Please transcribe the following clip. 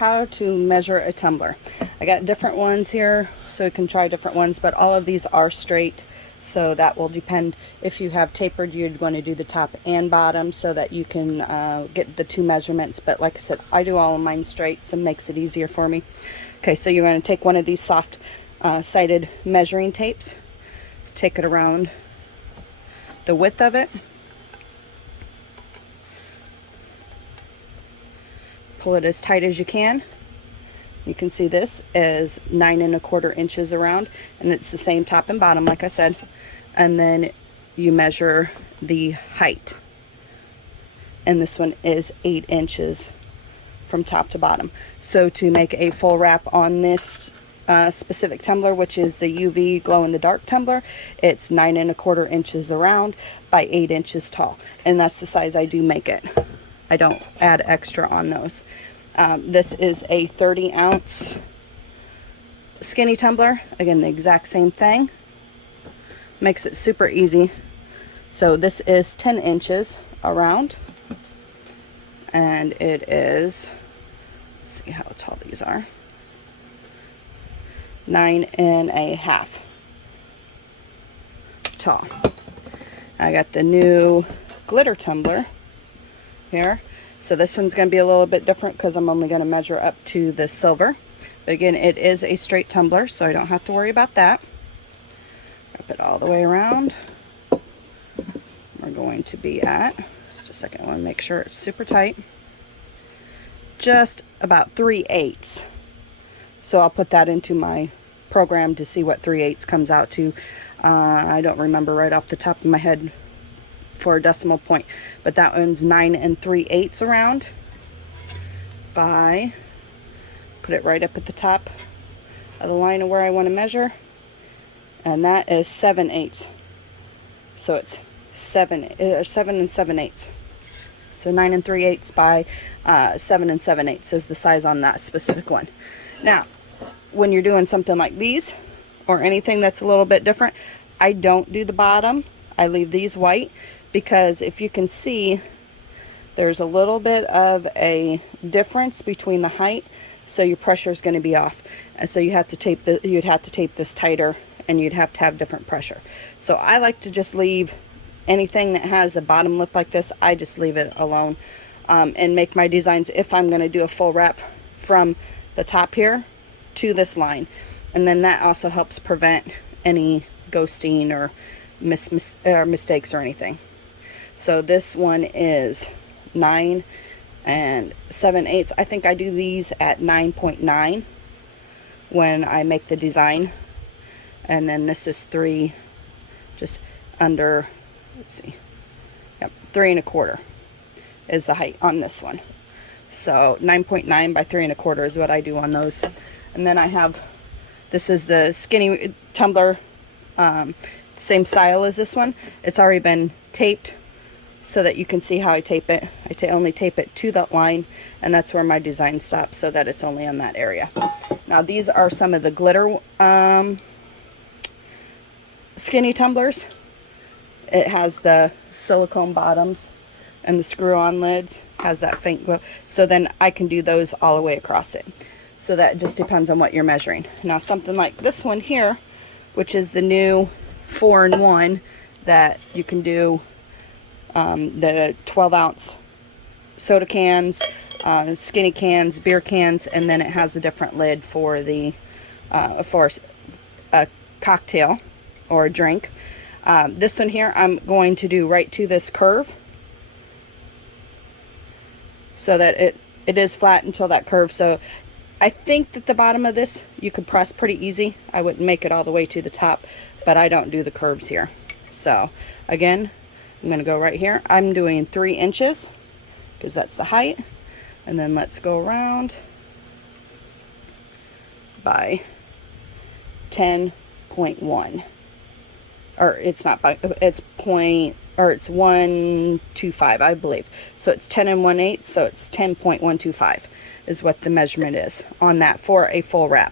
how to measure a tumbler. I got different ones here, so you can try different ones, but all of these are straight, so that will depend. If you have tapered, you'd want to do the top and bottom so that you can get the two measurements. But like I said, I do all of mine straight, so it makes it easier for me. Okay, so you're going to take one of these soft sided measuring tapes, take it around the width of it, pull it as tight as you can. You can see this is 9 1/4 inches around, and it's the same top and bottom like I said. And then you measure the height, and this one is 8 inches from top to bottom. So to make a full wrap on this specific tumbler, which is the UV glow in the dark tumbler, it's 9 1/4 inches around by 8 inches tall, and that's the size I do make it. I don't add extra on those. This is a 30-ounce skinny tumbler. Again, the exact same thing. Makes it super easy. So this is 10 inches around, and it is, let's see how tall these are, 9 1/2 tall. I got the new glitter tumbler here. So this one's going to be a little bit different because I'm only going to measure up to the silver. But again, it is a straight tumbler, so I don't have to worry about that. Wrap it all the way around. We're going to be at, just a second, I want to make sure it's super tight, just about 3/8. So I'll put that into my program to see what 3/8 comes out to. I don't remember right off the top of my head for a decimal point, but that one's 9 3/8 around by, put it right up at the top of the line of where I want to measure, and that is 7/8. So it's 7 7/8. So 9 3/8 by 7 7/8 is the size on that specific one. Now, when you're doing something like these or anything that's a little bit different, I don't do the bottom. I leave these white, because if you can see, there's a little bit of a difference between the height, so your pressure is going to be off, and so you have to tape you'd have to tape this tighter, and you'd have to have different pressure. So I like to just leave anything that has a bottom lip like this, I just leave it alone, and make my designs if I'm going to do a full wrap from the top here to this line. And then that also helps prevent any ghosting or mistakes or anything. So this one is 9 7/8. I think I do these at 9.9 when I make the design. And then this is 3, just under, let's see, yep, 3 1/4 is the height on this one. So 9.9 by 3 1/4 is what I do on those. And then I have, this is the skinny tumbler, same style as this one. It's already been taped so that you can see how I tape it. I only tape it to that line, and that's where my design stops, so that it's only on that area. Now these are some of the glitter skinny tumblers. It has the silicone bottoms and the screw-on lids, has that faint glow. So then I can do those all the way across it. So that just depends on what you're measuring. Now something like this one here, which is the new 4-in-1 that you can do the 12-ounce soda cans, skinny cans, beer cans, and then it has a different lid for the for a cocktail or a drink. This one here I'm going to do right to this curve, so that it is flat until that curve. So I think that the bottom of this you could press pretty easy. I wouldn't make it all the way to the top, but I don't do the curves here. So again, I'm going to go right here. I'm doing 3 inches because that's the height, and then let's go around by 10.1, or it's not by, it's point, or it's 125, I believe. So it's 10 1/8, so it's 10.125 is what the measurement is on that for a full wrap.